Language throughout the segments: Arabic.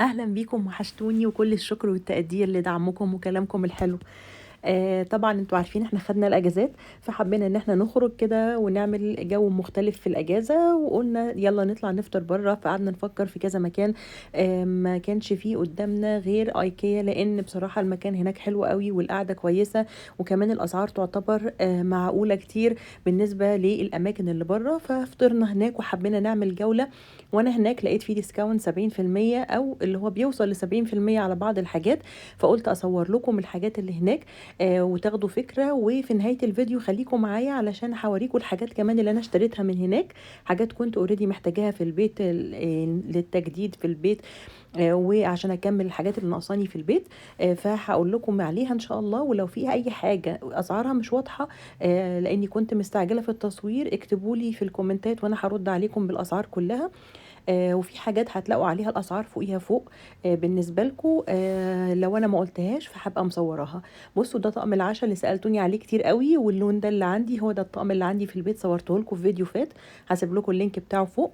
أهلا بيكم، وحشتوني، وكل الشكر والتقدير لدعمكم وكلامكم الحلو. طبعا انتوا عارفين احنا خدنا الاجازات، فحبينا ان احنا نخرج كده ونعمل جو مختلف في الاجازه، وقلنا يلا نطلع نفطر بره. فقعدنا نفكر في كذا مكان. ما كانش فيه قدامنا غير ايكيا، لان بصراحه المكان هناك حلو قوي والقعده كويسه، وكمان الاسعار تعتبر معقوله كتير بالنسبه للاماكن اللي بره. ففطرنا هناك وحبينا نعمل جوله، وانا هناك لقيت فيه ديسكاونت 70% او اللي هو بيوصل ل 70% على بعض الحاجات. فقلت اصور لكم الحاجات اللي هناك وتاخدوا فكرة. وفي نهاية الفيديو خليكم معايا علشان هوريكم الحاجات كمان اللي انا اشتريتها من هناك، حاجات كنت اوريدي محتاجاها في البيت للتجديد في البيت، وعشان اكمل الحاجات اللي ناقصاني في البيت. فهقول لكم عليها ان شاء الله. ولو فيها اي حاجة اسعارها مش واضحة لاني كنت مستعجلة في التصوير، اكتبوا لي في الكومنتات وانا هرد عليكم بالاسعار كلها. وفي حاجات هتلاقوا عليها الاسعار فوقيها فوق بالنسبه لكم. لو انا ما قلتهاش فهبقى مصوراها. بصوا، ده طقم العشاء اللي سالتوني عليه كتير قوي، واللون ده اللي عندي هو ده الطقم اللي عندي في البيت، صورته لكم في فيديو فات، هسيب لكم اللينك بتاعه فوق.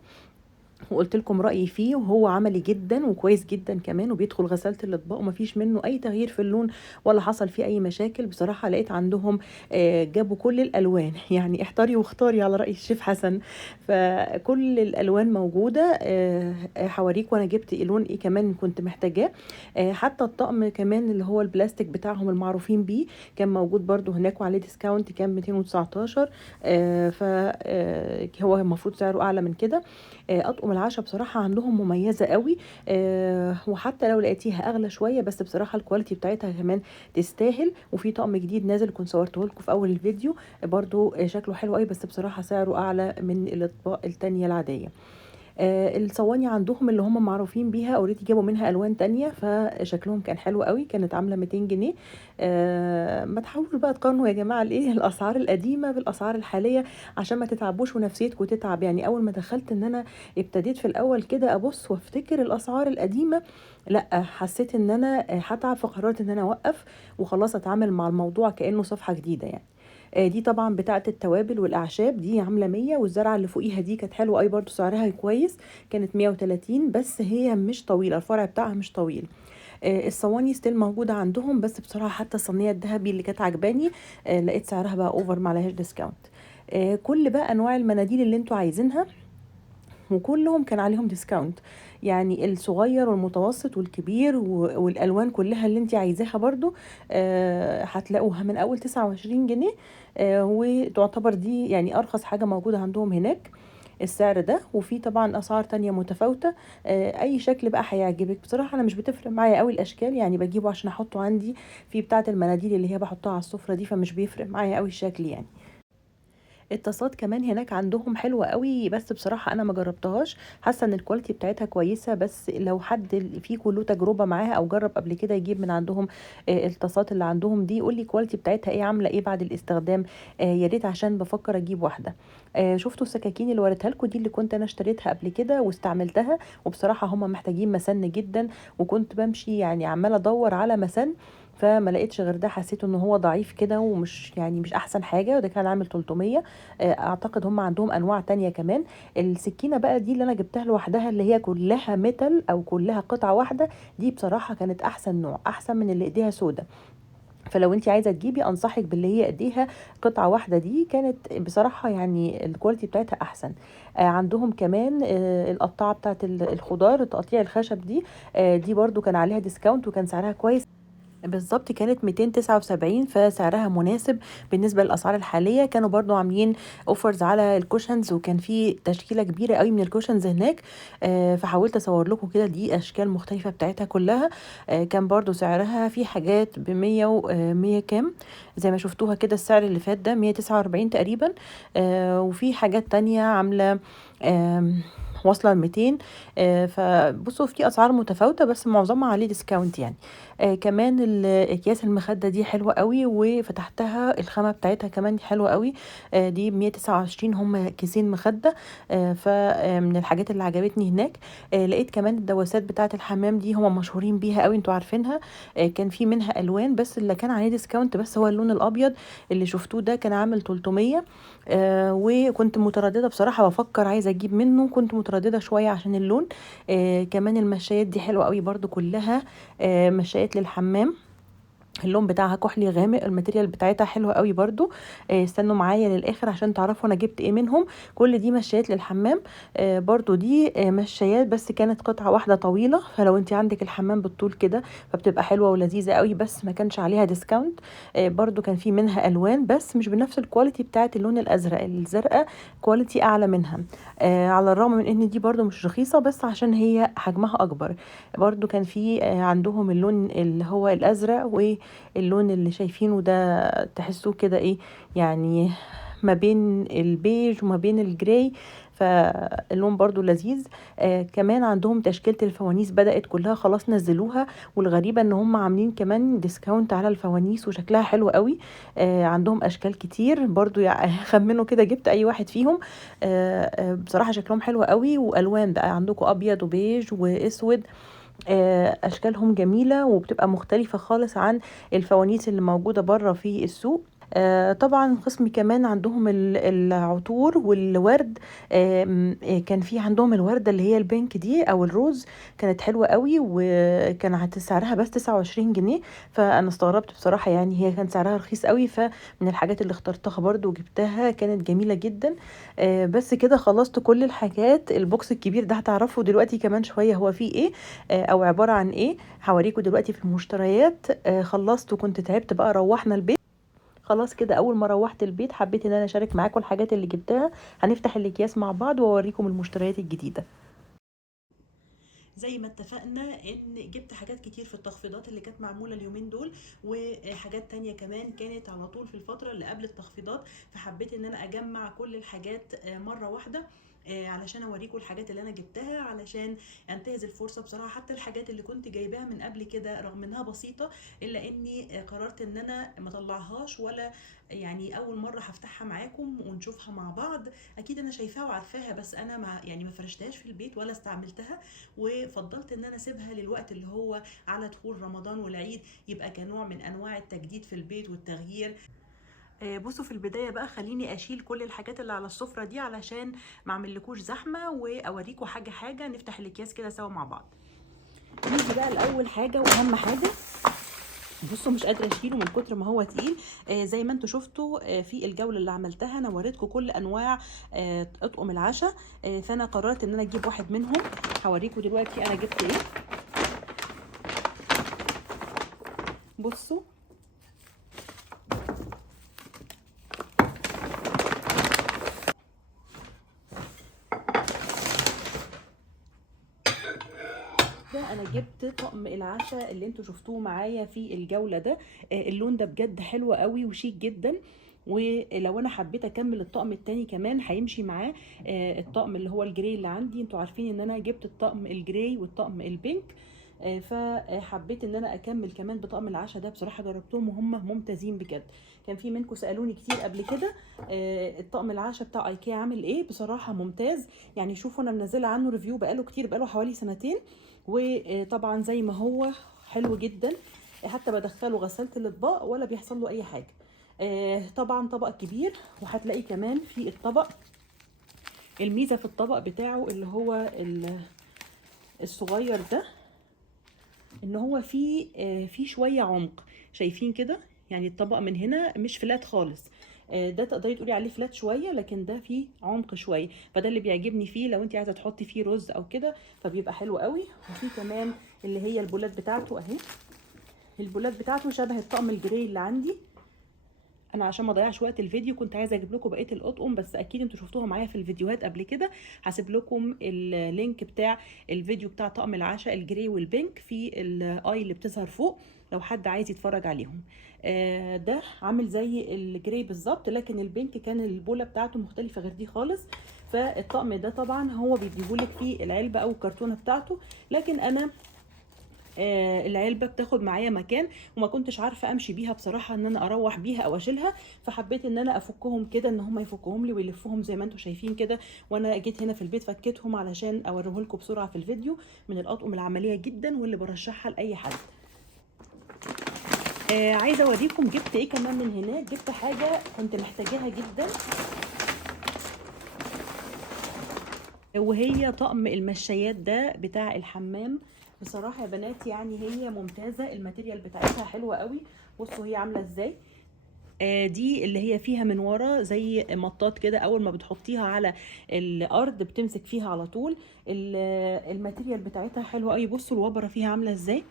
وقلت لكم رأيي فيه، وهو عملي جدا وكويس جدا كمان، وبيدخل غسالة الأطباق ومفيش منه أي تغيير في اللون ولا حصل فيه أي مشاكل. بصراحة لقيت عندهم جابوا كل الألوان يعني احتاري واختاري على رأي الشيف حسن. فكل الألوان موجودة. هوريك وأنا جبت لون إيه كمان كنت محتاجاه. حتى الطقم كمان اللي هو البلاستيك بتاعهم المعروفين بيه كان موجود برضو هناك، وعليه ديسكاونت كان 219. فهو المفروض سعره أعلى من كده. اطقم العشاء بصراحه عندهم مميزه قوي. وحتى لو لقيتيها اغلى شويه، بس بصراحه الكواليتي بتاعتها كمان تستاهل. وفي طقم جديد نازل كنت صورته لكم في اول الفيديو، برضو شكله حلو قوي، بس بصراحه سعره اعلى من الاطباق التانية العاديه. الصواني عندهم اللي هم معروفين بيها اوريدي جابوا منها الوان تانية، فشكلهم كان حلو قوي، كانت عامله 200 جنيه. ما تحاولوا بقى تقارنوا يا جماعه الايه الاسعار القديمه بالاسعار الحاليه، عشان ما تتعبوش ونفسيتكم تتعب. يعني اول ما دخلت ان انا ابتديت في الاول كده ابص وافتكر الاسعار القديمه، لا حسيت ان انا هتعب، فقررت ان انا اوقف وخلاص اتعامل مع الموضوع كانه صفحه جديده يعني. دي طبعا بتاعه التوابل والاعشاب، دي عامله 100. والزرعه اللي فوقيها دي كانت حلوه قوي برضو، سعرها كويس، كانت 130، بس هي مش طويله، الفرع بتاعها مش طويل. الصواني ستيل موجوده عندهم، بس بصراحه حتى الصينيه الذهبي اللي كانت عجباني لقيت سعرها بقى اوفر، معلهاش ديسكاونت. كل بقى انواع المناديل اللي انتوا عايزينها وكلهم كان عليهم ديسكاونت، يعني الصغير والمتوسط والكبير والالوان كلها اللي انت عايزاها برضو. هتلاقوها من اول 29 جنيه. وتعتبر دي يعني ارخص حاجة موجودة عندهم هناك السعر ده. وفي طبعا اسعار تانية متفاوتة. اي شكل بقى هيعجبك. بصراحة انا مش بتفرق معايا قوي الاشكال، يعني بجيبه عشان احطه عندي في بتاعة المناديل اللي هي بحطها على السفرة دي، فمش بيفرق معايا قوي الشكل يعني. الطاسات كمان هناك عندهم حلوة قوي، بس بصراحة انا ما جربتهاش، حاسة ان الكواليتي بتاعتها كويسة. بس لو حد فيكم له تجربة معاها او جرب قبل كده يجيب من عندهم الطاسات اللي عندهم دي، قولي الكواليتي بتاعتها ايه، عاملة ايه بعد الاستخدام. يا ريت عشان بفكر اجيب واحدة. شفتوا السكاكين اللي وريتها لكم دي، اللي كنت انا اشتريتها قبل كده واستعملتها، وبصراحة هم محتاجين مسن جدا، وكنت بمشي يعني عمالة ادور على مسن، فما لقيتش غير ده. حسيت ان هو ضعيف كده ومش يعني مش احسن حاجه، وده كان عامل 300. اعتقد هم عندهم انواع تانية كمان. السكينة بقى دي اللي انا جبتها لوحدها، اللي هي كلها ميتال او كلها قطعة واحدة، دي بصراحة كانت احسن نوع، احسن من اللي ايديها سودة. فلو انت عايزه تجيبي انصحك باللي هي ايديها قطعه واحده، دي كانت بصراحه يعني الكواليتي بتاعتها احسن. عندهم كمان القطاعه بتاعت الخضار، تقطيع الخشب دي. دي برضو كان عليها ديسكاونت وكان سعرها كويس. بالظبط كانت 279، فسعرها مناسب بالنسبه للاسعار الحاليه. كانوا برضو عاملين اوفرز على الكوشنز، وكان في تشكيله كبيره قوي من الكوشنز هناك. فحاولت اصور لكم كده، دي اشكال مختلفه بتاعتها كلها. كان برضو سعرها في حاجات ب100 و100 كام، زي ما شفتوها كده السعر اللي فات ده 149 تقريبا. وفي حاجات تانية عامله واصله ل 200. فبصوا في اسعار متفاوته، بس معظمها عليه ديسكاونت يعني. كمان اكياس المخده دي حلوه قوي، وفتحتها الخامه بتاعتها كمان حلوه قوي. دي ب 129، هم كيسين مخده. فمن الحاجات اللي عجبتني هناك. لقيت كمان الدواسات بتاعه الحمام دي هم مشهورين بيها قوي، انتوا عارفينها. كان في منها الوان، بس اللي كان عليه ديسكاونت بس هو اللون الابيض اللي شفتوه ده، كان عامل 300. وكنت متردده بصراحه، بفكر عايزه اجيب منه، كنت متردده متردده شويه عشان اللون. كمان المشايات دي حلوه قوي برضو كلها، مشايات للحمام، اللون بتاعها كحلي غامق، الماتيريال بتاعتها حلوه قوي برضو. استنوا معايا للاخر عشان تعرفوا انا جبت ايه منهم. كل دي مشايات للحمام. برضو دي مشايات بس كانت قطعه واحده طويله، فلو انت عندك الحمام بالطول كده فبتبقى حلوه ولذيذه قوي، بس ما كانش عليها ديسكاونت. برضو كان في منها الوان بس مش بنفس الكواليتي بتاعت اللون الازرق، الزرقاء كواليتي اعلى منها. على الرغم من ان دي برضو مش رخيصه، بس عشان هي حجمها اكبر. برضو كان في عندهم اللون اللي هو الازرق، واللون اللي شايفينه ده تحسوه كده ايه يعني، ما بين البيج وما بين الجراي، فاللون برضو لذيذ. كمان عندهم تشكيلة الفوانيس بدأت كلها خلاص نزلوها، والغريبة ان هم عاملين كمان ديسكاونت على الفوانيس وشكلها حلو قوي. عندهم اشكال كتير برضو، يعني خمنوا كده جبت اي واحد فيهم. بصراحة شكلهم حلو قوي، والوان بقى عندكم ابيض وبيج واسود. اشكالهم جميله وبتبقى مختلفه خالص عن الفوانيس اللي موجوده بره في السوق. طبعا قسم كمان عندهم العطور والورد. كان في عندهم الوردة اللي هي البينك دي او الروز، كانت حلوة قوي، وكان سعرها بس 29 جنيه. فانا استغربت بصراحة، يعني هي كان سعرها رخيص قوي، فمن الحاجات اللي اخترتها برضو وجبتها كانت جميلة جدا. بس كده خلصت كل الحاجات. البوكس الكبير ده هتعرفوا دلوقتي كمان شوية هو فيه ايه او عبارة عن ايه. هوريكم دلوقتي في المشتريات. خلصت وكنت تعبت بقى، روحنا البيت خلاص كده. اول ما روحت البيت حبيت ان انا اشارك معاكم الحاجات اللي جبتها. هنفتح الاكياس مع بعض واوريكم المشتريات الجديده. زي ما اتفقنا ان جبت حاجات كتير في التخفيضات اللي كانت معموله اليومين دول، وحاجات تانية كمان كانت على طول في الفتره اللي قبل التخفيضات، فحبيت ان انا اجمع كل الحاجات مره واحده علشان اوريكم الحاجات اللي انا جبتها، علشان انتهز الفرصه. بصراحه حتى الحاجات اللي كنت جايباها من قبل كده رغم انها بسيطه، الا اني قررت ان انا ما اطلعهاش، ولا يعني اول مره هفتحها معاكم ونشوفها مع بعض. اكيد انا شايفاها وعارفاها، بس انا ما فرشتهاش في البيت ولا استعملتها، وفضلت ان انا اسيبها للوقت اللي هو على دخول رمضان والعيد، يبقى كنوع من انواع التجديد في البيت والتغيير. بصوا في البدايه بقى خليني اشيل كل الحاجات اللي على السفره دي علشان ما اعملكوش زحمه، واوريكم حاجه حاجه نفتح الاكياس كده سوا مع بعض. نيجي بقى لاول حاجه واهم حاجه. بصوا مش قادره اشيله من كتر ما هو تقيل. زي ما انتم شفتوا في الجوله اللي عملتها انا وريتكم كل انواع اطقم العشاء. فانا قررت ان انا اجيب واحد منهم. هوريكم دلوقتي انا جبت ايه. بصوا ده انا جبت طقم العشاء اللي انتوا شفتوه معايا في الجوله ده. اللون ده بجد حلو قوي وشيك جدا، ولو انا حبيت اكمل الطقم التاني كمان هيمشي معاه الطقم اللي هو الجراي اللي عندي. انتوا عارفين ان انا جبت الطقم الجراي والطقم البينك، فحبيت ان انا اكمل كمان بطقم العشاء ده. بصراحه جربتهم وهم ممتازين بجد. كان في منكم سالوني كتير قبل كده الطقم العشاء بتاع ايكيا عامل ايه. بصراحه ممتاز، يعني شوفوا انا منزله عنه ريفيو بقاله كتير، بقاله حوالي سنتين، وطبعا زي ما هو حلو جدا. حتى بدخله غسالة الاطباق ولا بيحصل له اي حاجه. طبعا طبق كبير، وهتلاقي كمان في الطبق الميزه في الطبق بتاعه اللي هو الصغير ده، ان هو فيه شويه عمق. شايفين كده؟ يعني الطبق من هنا مش فلات خالص. ده تقدري تقولي عليه فلات شويه، لكن ده فيه عمق شويه، فده اللي بيعجبني فيه لو انت عايزه تحطي فيه رز او كده، فبيبقى حلو قوي. وفي كمان اللي هي البولات بتاعته اهي. البولات بتاعته شبه الطقم الجري اللي عندي. انا عشان ما اضيعش وقت الفيديو كنت عايزه اجيب لكم بقيه الاطقم، بس اكيد انتوا شفتوها معايا في الفيديوهات قبل كده. هسيب لكم اللينك بتاع الفيديو بتاع طقم العشاء الجري والبينك في الاي اللي بتظهر فوق لو حد عايز يتفرج عليهم. ده عامل زي الجري بالظبط، لكن البينك كان البوله بتاعته مختلفه غير دي خالص. فالطقم ده طبعا هو بيديهولك في العلبه او الكرتونه بتاعته، لكن انا العلبه بتاخد معايا مكان، وما كنتش عارفه امشي بيها بصراحه ان انا اروح بيها او اشيلها، فحبيت ان انا افكهم كده، ان هم يفكهم لي ويلفوهم زي ما انتم شايفين كده. وانا جيت هنا في البيت فكيتهم علشان اوريه لكم بسرعه في الفيديو. من الاطقم العمليه جدا واللي برشحها لاي حد. عايزه اوريكم جبت ايه كمان من هناك. جبت حاجه كنت محتاجاها جدا. وهي طقم المشايات ده بتاع الحمام. بصراحة يا بنات يعني هي ممتازة، الماتيريال بتاعتها حلوة قوي. بصوا هي عاملة ازاي. دي اللي هي فيها من ورا زي مطاط كده، اول ما بتحطيها على الارض بتمسك فيها على طول. الماتيريال بتاعتها حلوه قوي. بصوا الوبره فيها عامله ازاي.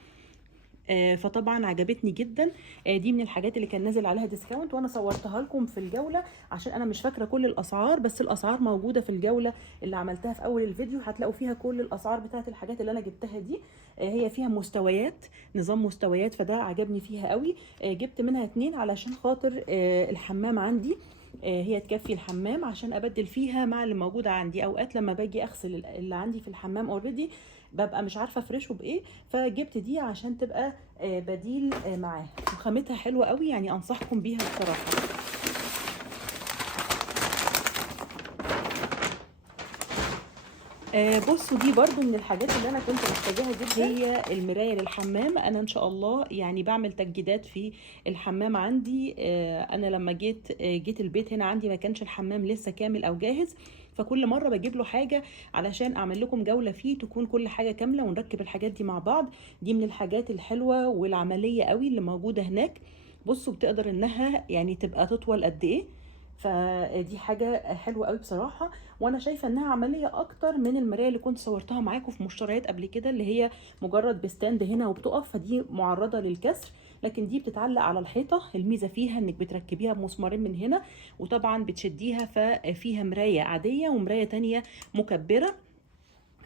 فطبعا عجبتني جدا. دي من الحاجات اللي كان نازل عليها ديسكاونت، وانا صورتها لكم في الجوله عشان انا مش فاكره كل الاسعار، بس الاسعار موجوده في الجوله اللي عملتها في اول الفيديو، هتلاقوا فيها كل الاسعار بتاعت الحاجات اللي انا جبتها دي. هي فيها مستويات، نظام مستويات، فده عجبني فيها قوي. جبت منها 2 علشان خاطر الحمام عندي. هي تكفي الحمام عشان ابدل فيها مع اللي موجوده عندي. اوقات لما باجي اغسل اللي عندي في الحمام اوريدي ببقى مش عارفه افرشه بايه، فجبت دي عشان تبقى بديل معاه. وخامتها حلوه قوي، يعني انصحكم بيها بصراحه. بصوا دي برضو من الحاجات اللي انا كنت محتاجاها جدا، هي المرايه للحمام. انا ان شاء الله يعني بعمل تجديدات في الحمام عندي. انا لما جيت البيت هنا عندي ما كانش الحمام لسه كامل او جاهز، فكل مره بجيب له حاجه علشان اعمل لكم جوله فيه تكون كل حاجه كامله ونركب الحاجات دي مع بعض. دي من الحاجات الحلوه والعمليه قوي اللي موجوده هناك. بصوا بتقدر انها يعني تبقى تطول قد ايه، فدي حاجه حلوه قوي بصراحه. وانا شايفه انها عمليه اكتر من المرايه اللي كنت صورتها معاكم في مشتريات قبل كده، اللي هي مجرد بستاند هنا وبتقف، فدي معرضه للكسر. لكن دي بتتعلق على الحيطه، الميزه فيها انك بتركبيها بمسمارين من هنا، وطبعا بتشديها ففيها مرايه عاديه ومرايه تانية مكبره.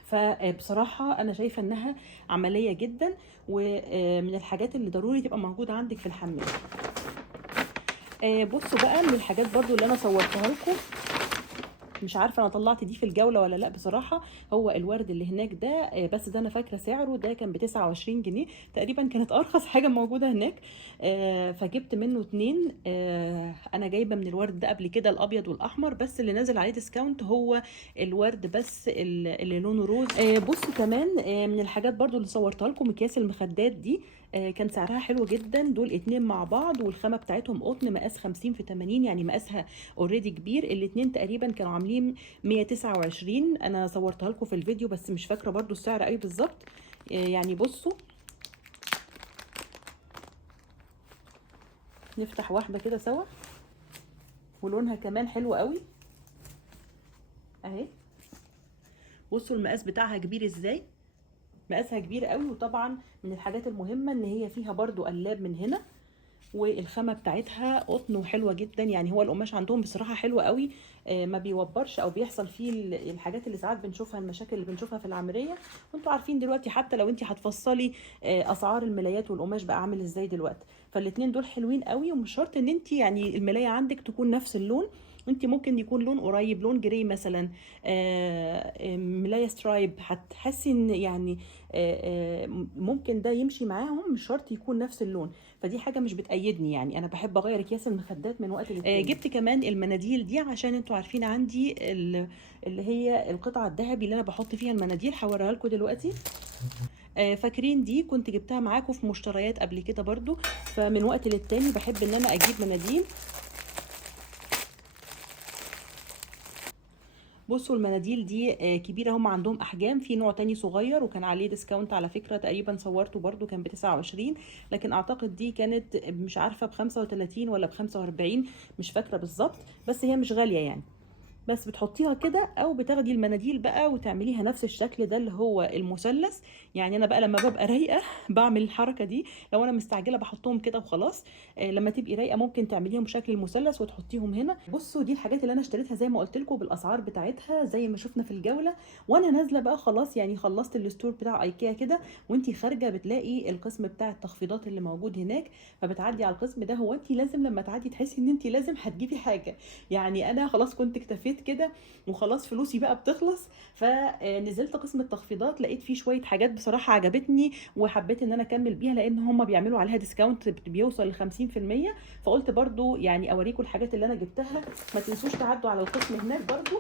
فبصراحة أنا شايفة إنها عملية جدا، ومن الحاجات اللي ضروري تبقى موجودة عندك في الحمام. بصوا بقى من الحاجات برضو اللي أنا صورتها لكم، مش عارفه انا طلعت دي في الجوله ولا لا بصراحه. هو الورد اللي هناك ده، بس ده انا فاكره سعره ده كان ب 29 جنيه تقريبا، كانت ارخص حاجه موجوده هناك. فجبت منه 2. انا جايبه من الورد ده قبل كده الابيض والاحمر، بس اللي نازل عليه ديسكاونت هو الورد بس اللي لونه روز. بصوا كمان من الحاجات برضو اللي صورتها لكم اكياس المخدات دي. كان سعرها حلو جدا، دول 2 مع بعض، والخامه بتاعتهم قطن مقاس 50 في 80، يعني مقاسها اوريدي كبير. الاتنين تقريبا كانوا عاملين 129. انا صورتها لكم في الفيديو بس مش فاكره برضو السعر ايه بالظبط. يعني بصوا نفتح واحده كده سوا، ولونها كمان حلو قوي اهي. بصوا المقاس بتاعها كبير ازاي، مقاسها كبير قوي. وطبعا من الحاجات المهمه ان هي فيها برضو قلاب من هنا، والخامه بتاعتها قطن وحلوه جدا. يعني هو القماش عندهم بصراحه حلوه قوي، ما بيوبرش او بيحصل فيه الحاجات اللي ساعات بنشوفها، المشاكل اللي بنشوفها في العمليه. وانتوا عارفين دلوقتي حتى لو انت هتفصلي اسعار الملايات والقماش بقى عامل ازاي دلوقتي. فالاتنين دول حلوين قوي، ومش شرط ان انت يعني الملايه عندك تكون نفس اللون. انت ممكن يكون لون قريب، لون جراي مثلا، ملايه سترايب، هتحسي ان يعني ممكن ده يمشي معاهم، مش شرط يكون نفس اللون. فدي حاجه مش بتأيدني، يعني انا بحب اغير اكياس المخدات من وقت للتاني. جبت كمان المناديل دي عشان انتوا عارفين عندي اللي هي القطعه الذهبي اللي انا بحط فيها المناديل، هوريها لكم دلوقتي. فاكرين دي كنت جبتها معاكم في مشتريات قبل كده برضو، فمن وقت للتاني بحب ان انا اجيب مناديل. بصوا المناديل دي كبيره، هم عندهم احجام، في نوع تاني صغير وكان عليه ديسكاونت على فكره، تقريبا صورته برضو كان ب 29، لكن اعتقد دي كانت مش عارفه ب 35 ولا ب 45، مش فاكره بالظبط، بس هي مش غاليه يعني. بس بتحطيها كده، او بتاخدي المناديل بقى وتعمليها نفس الشكل ده اللي هو المثلث. يعني انا بقى لما ببقى رايقه بعمل الحركه دي، لو انا مستعجله بحطهم كده وخلاص. لما تبقي رايقه ممكن تعمليهم بشكل المثلث وتحطيهم هنا. بصوا دي الحاجات اللي انا اشتريتها زي ما قلت لكم بالاسعار بتاعتها زي ما شفنا في الجوله. وانا نازله بقى خلاص، يعني خلصت الستور بتاع ايكيا كده، وانتي خارجه بتلاقي القسم بتاع التخفيضات اللي موجود هناك، فبتعدي على القسم ده. هو انتي لازم لما تعدي تحسي ان انتي لازم هتجيبي حاجه. يعني انا خلاص كنت اكتفيت كده، وخلاص فلوسي بقى بتخلص، فنزلت قسم التخفيضات لقيت فيه شويه حاجات بصراحه عجبتني، وحبيت ان انا اكمل بيها لان هم بيعملوا عليها ديسكاونت بيوصل ل 50%. فقلت برضو يعني اوريكم الحاجات اللي انا جبتها. ما تنسوش تعدوا على القسم هناك برضو،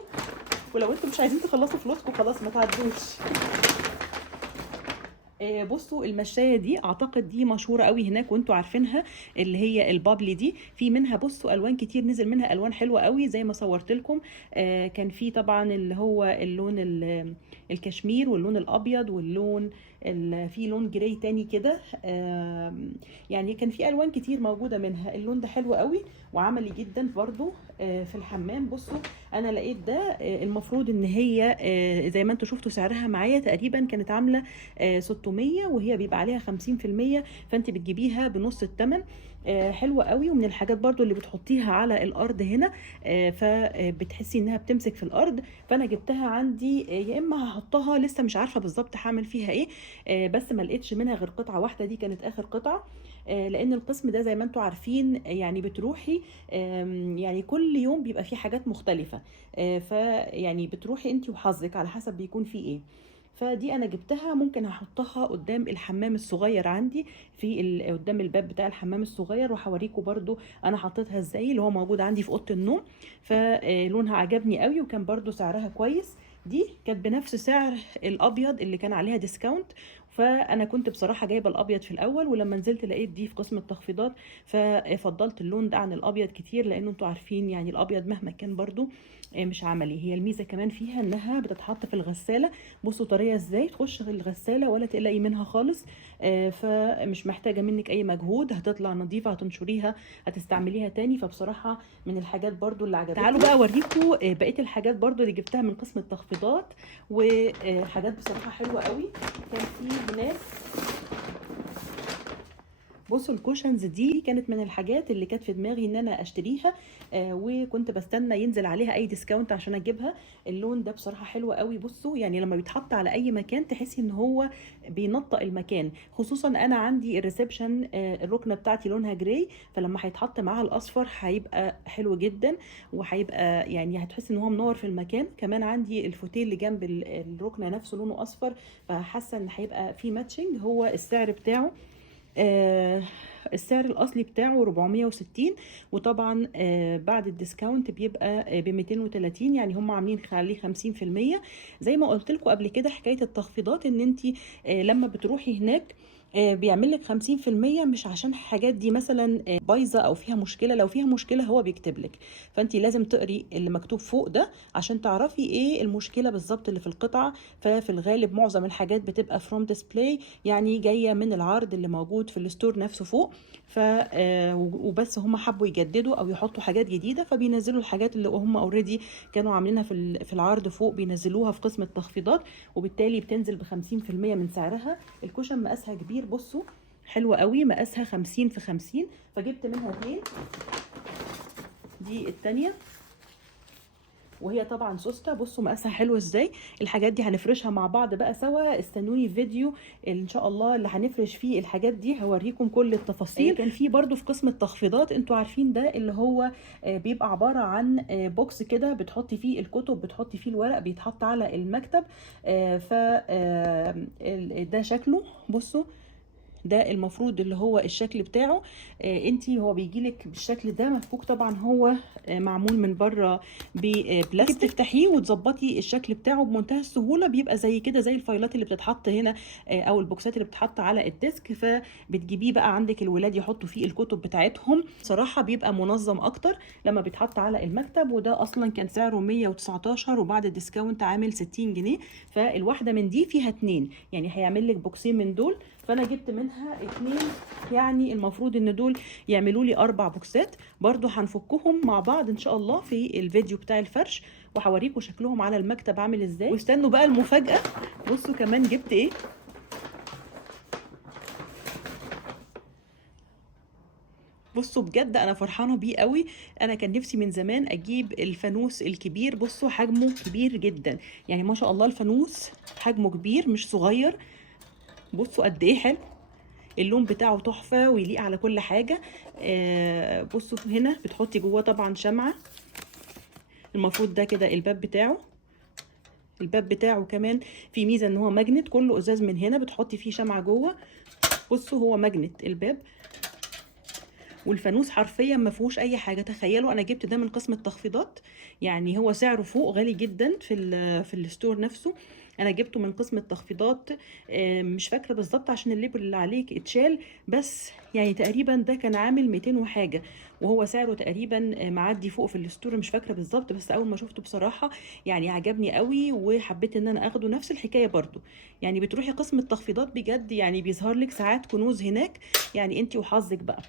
ولو انتم مش عايزين تخلصوا فلوسكم خلاص ما تعدوش. بصوا المشايه دي اعتقد دي مشهوره قوي هناك وانتوا عارفينها، اللي هي البابلي دي. في منها بصوا الوان كتير، نزل منها الوان حلوه قوي زي ما صورت لكم. كان في طبعا اللي هو اللون الكشمير، واللون الابيض، واللون في لون جراي تاني كده. يعني كان في الوان كتير موجوده منها. اللون ده حلو قوي وعملي جدا برضو في الحمام. بصوا انا لقيت ده المفروض ان هي زي ما انتوا شفتوا سعرها معايا تقريبا كانت عامله 600، وهي بيبقى عليها 50%، فانت بتجيبيها بنص الثمن. حلوه قوي، ومن الحاجات برضو اللي بتحطيها على الارض هنا فبتحسي انها بتمسك في الارض. فانا جبتها عندي يا اما هحطها، لسه مش عارفه بالظبط هعمل فيها ايه. بس ما لقيتش منها غير قطعه واحده، دي كانت اخر قطعه. لان القسم ده زي ما انتوا عارفين يعني بتروحي يعني كل يوم بيبقى فيه حاجات مختلفه. فيعني بتروحي انت وحظك على حسب بيكون فيه ايه. فدي انا جبتها، ممكن هحطها قدام الحمام الصغير عندي في قدام الباب بتاع الحمام الصغير، وهوريكم برضو انا حطيتها ازاي، اللي هو موجود عندي في اوضه النوم. فلونها عجبني قوي وكان برضو سعرها كويس. دي كانت بنفس سعر الابيض اللي كان عليها ديسكاونت. فانا كنت بصراحه جايبه الابيض في الاول، ولما نزلت لقيت دي في قسم التخفيضات، ففضلت اللون ده عن الابيض كتير، لانه انتوا عارفين يعني الابيض مهما كان برضو مش عملي. هي الميزه كمان فيها انها بتتحط في الغساله. بصوا طريقه ازاي تخش في الغساله ولا تقلقي منها خالص. فمش محتاجه منك اي مجهود، هتطلع نظيفه، هتنشريها، هتستعمليها تاني. فبصراحه من الحاجات برضو اللي عجبتني. تعالوا بقى اوريكم بقيه الحاجات برضو اللي جبتها من قسم التخفيضات، وحاجات بصراحه حلوه قوي. كان في هناك بصوا الكوشنز دي كانت من الحاجات اللي كانت في دماغي ان انا اشتريها. وكنت بستنى ينزل عليها اي ديسكاونت عشان اجيبها. اللون ده بصراحه حلو قوي. بصوا يعني لما بيتحط على اي مكان تحسي ان هو بينطق المكان، خصوصا انا عندي الريسبشن الركنه بتاعتي لونها جراي، فلما هيتحط معاها الاصفر هيبقى حلو جدا، وهيبقى يعني هتحسي ان هو منور في المكان. كمان عندي الفوتيه اللي جنب الركنه نفسه لونه اصفر، فحاسه ان هيبقى في ماتشنج. هو السعر بتاعه السعر الاصلي بتاعه 460، وطبعا بعد الديسكاونت بيبقى ب 230، يعني هم عاملين عليه 50%. زي ما قلت لكم قبل كده حكايه التخفيضات ان انت لما بتروحي هناك بيعمل لك 50%، مش عشان حاجات دي مثلا بايظه او فيها مشكله. لو فيها مشكله هو بيكتب لك، فانت لازم تقري اللي مكتوب فوق ده عشان تعرفي ايه المشكله بالظبط اللي في القطعه. ففي الغالب معظم الحاجات بتبقى فروم ديسبلاي، يعني جايه من العرض اللي موجود في الستور نفسه فوق. ف وبس هم حبوا يجددوا او يحطوا حاجات جديده، فبينزلوا الحاجات اللي هم اوريدي كانوا عاملينها في العرض فوق، بينزلوها في قسم التخفيضات، وبالتالي بتنزل ب 50% من سعرها. الكوشن مقاسها كبير، بصوا حلوه قوي، مقاسها 50 في 50، فجبت منها 2. دي التانية، وهي طبعا سوسته. بصوا مقاسها حلو ازاي. الحاجات دي هنفرشها مع بعض بقى سوا، استنوني في فيديو ان شاء الله اللي هنفرش فيه الحاجات دي هوريكم كل التفاصيل. كان في برضو في قسم التخفيضات، انتوا عارفين ده اللي هو بيبقى عباره عن بوكس كده بتحطي فيه الكتب، بتحطي فيه الورق، بيتحط على المكتب. ف ده شكله. بصوا ده المفروض اللي هو الشكل بتاعه. انتي هو بيجيلك بالشكل ده مفكوك، طبعا هو معمول من بره ببلاستيك، تفتحيه وتظبطي الشكل بتاعه بمنتهى السهوله. بيبقى زي كده زي الفايلات اللي بتتحط هنا او البوكسات اللي بتتحط على الديسك، فبتجيبيه بقى عندك الولاد يحطوا فيه الكتب بتاعتهم. صراحه بيبقى منظم اكتر لما بيتحط على المكتب. وده اصلا كان سعره 119 وبعد الديسكاونت عامل 60 جنيه. فالواحده من دي فيها 2، يعني هيعمل لك بوكسين من دول، فانا جبت منها 2. يعني المفروض ان دول يعملوا لي 4 بوكسات. برضو هنفكهم مع بعض ان شاء الله في الفيديو بتاع الفرش، وهوريكم شكلهم على المكتب عامل ازاي. واستنوا بقى المفاجأة. بصوا كمان جبت ايه. بصوا بجد انا فرحانه بيه قوي. انا كان نفسي من زمان اجيب الفانوس الكبير. بصوا حجمه كبير جدا، يعني ما شاء الله الفانوس حجمه كبير مش صغير. بصوا قد ايه حلو، اللون بتاعه تحفه ويليق على كل حاجه. بصوا هنا بتحطي جواه طبعا شمعه. المفروض ده كده الباب بتاعه. الباب بتاعه كمان في ميزه ان هو ماجنت، كله ازاز من هنا بتحطي فيه شمعه جوه. بصوا هو ماجنت الباب، والفانوس حرفيا ما فيهوش اي حاجه. تخيلوا انا جبت ده من قسم التخفيضات، يعني هو سعره فوق غالي جدا في الستور نفسه. انا جبته من قسم التخفيضات، مش فاكره بالظبط عشان الليبل اللي عليك اتشال، بس يعني تقريبا ده كان عامل 200 وحاجه، وهو سعره تقريبا معدي فوق في الستور، مش فاكره بالظبط، بس اول ما شفته بصراحه يعني عجبني قوي وحبيت ان انا اخده. نفس الحكايه برضو، يعني بتروحي قسم التخفيضات بجد يعني بيظهر لك ساعات كنوز هناك، يعني انت وحظك بقى.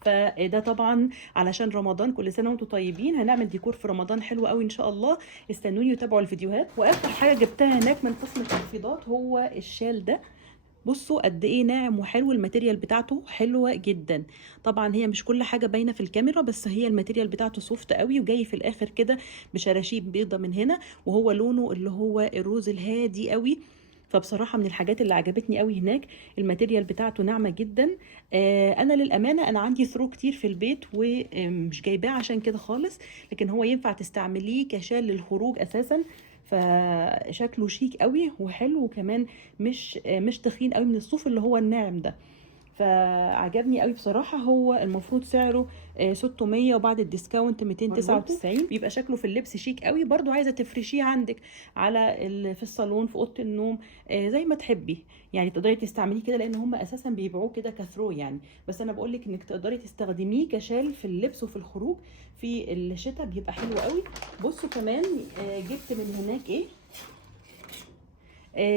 فده طبعا علشان رمضان، كل سنه وانتم طيبين، هنعمل ديكور في رمضان حلو قوي ان شاء الله، استنوني وتابعوا الفيديوهات. واخر حاجه جبتها هناك من قسم التخفيضات هو الشال ده. بصوا قد ايه ناعم وحلو، الماتيريال بتاعته حلوه جدا. طبعا هي مش كل حاجه باينه في الكاميرا، بس هي الماتيريال بتاعته سوفت قوي، وجاي في الاخر كده بشراشيب بيضه من هنا، وهو لونه اللي هو الروز الهادي قوي. فبصراحه من الحاجات اللي عجبتني قوي هناك، الماتيريال بتاعته ناعمه جدا. انا للامانه انا عندي ثرو كتير في البيت ومش جايباه عشان كده خالص، لكن هو ينفع تستعمليه كشال للخروج اساسا، فشكله شيك قوي وحلو، وكمان مش تخين قوي من الصوف اللي هو الناعم ده. فعجبني قوي بصراحه. هو المفروض سعره 600 وبعد الديسكاونت 299. بيبقى شكله في اللبس شيك قوي، برضو عايزه تفرشيه عندك على في الصالون، في اوضه النوم، زي ما تحبي، يعني تقدري تستعمليه كده، لان هم اساسا بيبيعوه كده كثرو يعني. بس انا بقول لك انك تقدري تستخدميه كشال في اللبس وفي الخروج في الشتاء، بيبقى حلو قوي. بصوا كمان جبت من هناك ايه،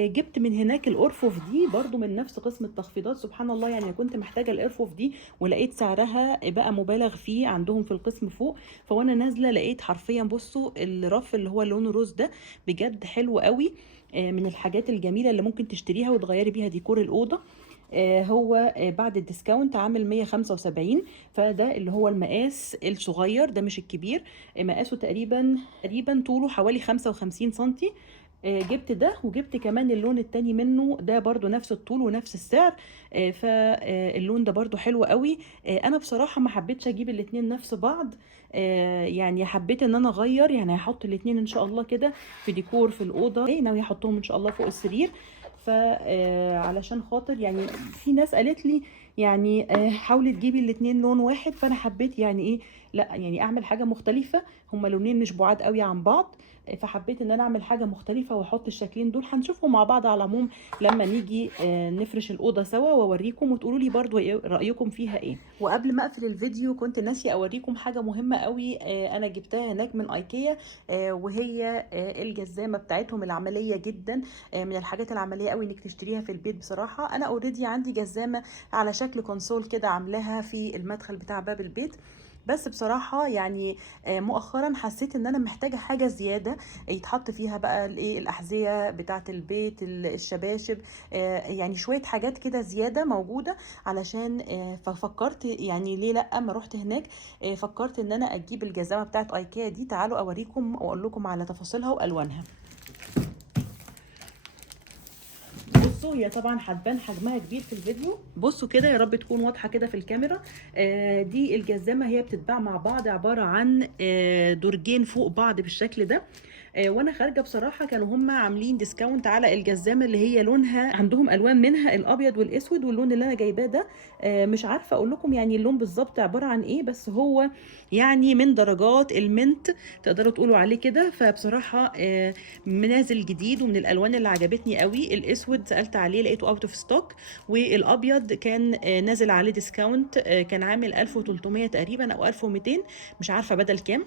جبت من هناك الارفف دي برضو من نفس قسم التخفيضات. سبحان الله، يعني كنت محتاجه الارفف دي ولقيت سعرها بقى مبالغ فيه عندهم في القسم فوق، فوانا نازله لقيت حرفيا بصوا الرف اللي هو لونه روز ده بجد حلو قوي. من الحاجات الجميله اللي ممكن تشتريها وتغيري بيها ديكور الاوضه. هو بعد الديسكاونت عامل 175، فده اللي هو المقاس الصغير ده مش الكبير. مقاسه تقريبا طوله حوالي 55 سنتي. جبت ده، وجبت كمان اللون التاني منه ده برضو نفس الطول ونفس السعر. فاللون ده برضو حلو قوي. انا بصراحة ما حبيتش اجيب الاتنين نفس بعض، يعني حبيت ان انا اغير، يعني هحط الاتنين ان شاء الله كده في ديكور في الأوضة، ناوي احطهم ان شاء الله فوق السرير. فعلشان خاطر يعني في ناس قالت لي يعني حاولي تجيبي الاتنين لون واحد، فانا حبيت يعني ايه، لا يعني اعمل حاجة مختلفة، هما لونين مش بعاد قوي عن بعض، فحبيت ان انا اعمل حاجه مختلفه واحط الشكلين دول. هنشوفهم مع بعض على العموم لما نيجي نفرش الاوضه سوا واوريكم، وتقولوا لي برضو رايكم فيها ايه. وقبل ما اقفل الفيديو كنت ناسيه اوريكم حاجه مهمه قوي انا جبتها هناك من ايكيا، وهي الجزامه بتاعتهم العمليه جدا، من الحاجات العمليه قوي انك تشتريها في البيت. بصراحه انا اوريدي عندي جزامه على شكل كونسول كده عاملاها في المدخل بتاع باب البيت، بس بصراحة يعني مؤخرا حسيت ان انا محتاجة حاجة زيادة يتحط فيها بقى الايه، الأحذية بتاعة البيت، الشباشب، يعني شوية حاجات كده زيادة موجودة علشان ففكرت يعني ليه لا، ما رحت هناك فكرت ان انا اجيب الجزامة بتاعة ايكيا دي. تعالوا اوريكم واقول لكم على تفاصيلها والوانها. بصوا هي طبعا هتبان حجمها كبير في الفيديو، بصوا كده يا رب تكون واضحه كده في الكاميرا. دي الجزامه هي بتتباع مع بعض، عباره عن درجين فوق بعض بالشكل ده. وانا خارجه بصراحه كانوا هم عاملين ديسكاونت على الجزامه اللي هي لونها عندهم الوان منها الابيض والاسود، واللون اللي انا جايباه ده مش عارفه اقول لكم يعني اللون بالظبط عباره عن ايه، بس هو يعني من درجات المنت تقدروا تقولوا عليه كده. فبصراحه منازل جديد، ومن الالوان اللي عجبتني قوي الاسود سالت عليه لقيته اوت اوف ستوك، والابيض كان نازل عليه ديسكاونت، كان عامل 1300 تقريبا او 1200 مش عارفه بدل كام.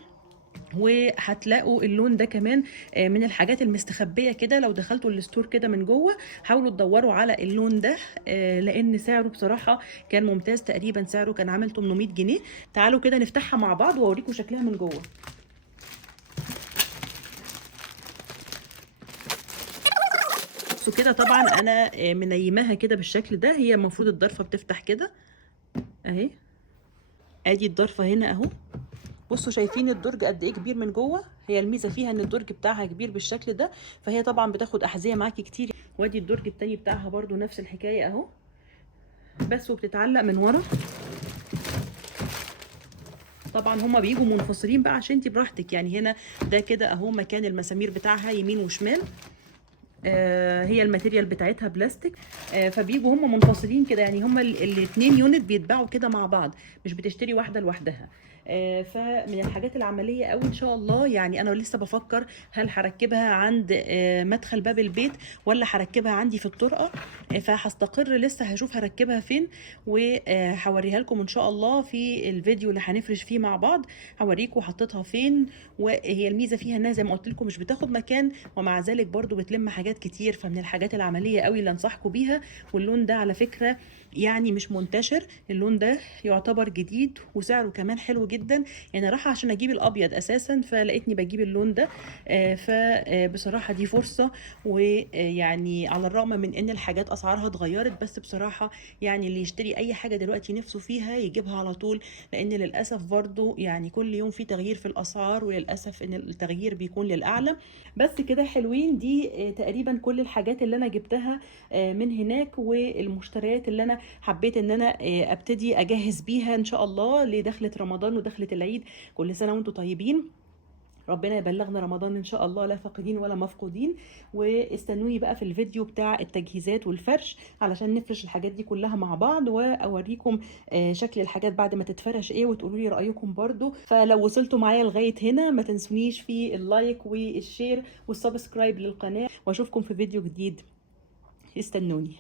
وهتلاقوا اللون ده كمان من الحاجات المستخبيه كده، لو دخلتوا الستور كده من جوه حاولوا تدوروا على اللون ده، لان سعره بصراحه كان ممتاز، تقريبا سعره كان عامل 800 جنيه. تعالوا كده نفتحها مع بعض واوريكم شكلها من جوه. بصوا كده طبعا انا منيماها كده بالشكل ده، هي المفروض الضرفه بتفتح كده اهي، ادي الضرفه هنا اهو. بصوا شايفين الدرج قد ايه كبير من جوه، هي الميزه فيها ان الدرج بتاعها كبير بالشكل ده، فهي طبعا بتاخد احذيه معاكي كتير. وادي الدرج التاني بتاعها برضو نفس الحكايه اهو، بس وبتتعلق من ورا. طبعا هما بيجوا منفصلين بقى عشان انتي براحتك، يعني هنا ده كده اهو مكان المسامير بتاعها يمين وشمال. هي الماتيريال بتاعتها بلاستيك، فبيجوا هم منفصلين كده، يعني هم الاثنين يونت بيتباعوا كده مع بعض، مش بتشتري واحده لوحدها. فمن الحاجات العمليه قوي ان شاء الله. يعني انا لسه بفكر هل هركبها عند مدخل باب البيت ولا هركبها عندي في الطرقه. فهستقر لسه، هشوف هركبها فين وهوريها لكم ان شاء الله في الفيديو اللي هنفرش فيه مع بعض. هوريكم حطيتها فين. وهي الميزه فيها انها زي ما قلت لكم مش بتاخد مكان، ومع ذلك برضو بتلم حاجات كتير. فمن الحاجات العمليه قوي اللي انصحكم بيها. واللون ده على فكره يعني مش منتشر، اللون ده يعتبر جديد وسعره كمان حلو جدا. يعني راح عشان اجيب الابيض اساسا فلقيتني بجيب اللون ده. فبصراحه دي فرصه. ويعني على الرغم من ان الحاجات اسعارها اتغيرت، بس بصراحه يعني اللي يشتري اي حاجه دلوقتي نفسه فيها يجيبها على طول. لان للاسف برضو يعني كل يوم في تغيير في الاسعار، وللاسف ان التغيير بيكون للاعلى. بس كده حلوين. دي تقريبا كل الحاجات اللي انا جبتها من هناك، والمشتريات اللي انا حبيت ان انا ابتدي اجهز بيها ان شاء الله لدخلة رمضان ودخلة العيد. كل سنة وانتم طيبين. ربنا يبلغنا رمضان ان شاء الله لا فاقدين ولا مفقودين. واستنوني بقى في الفيديو بتاع التجهيزات والفرش علشان نفرش الحاجات دي كلها مع بعض، واوريكم شكل الحاجات بعد ما تتفرش ايه، وتقولوا لي رايكم برضو. فلو وصلتوا معايا لغايه هنا ما تنسونيش في اللايك والشير والسبسكرايب للقناه، واشوفكم في فيديو جديد. استنوني.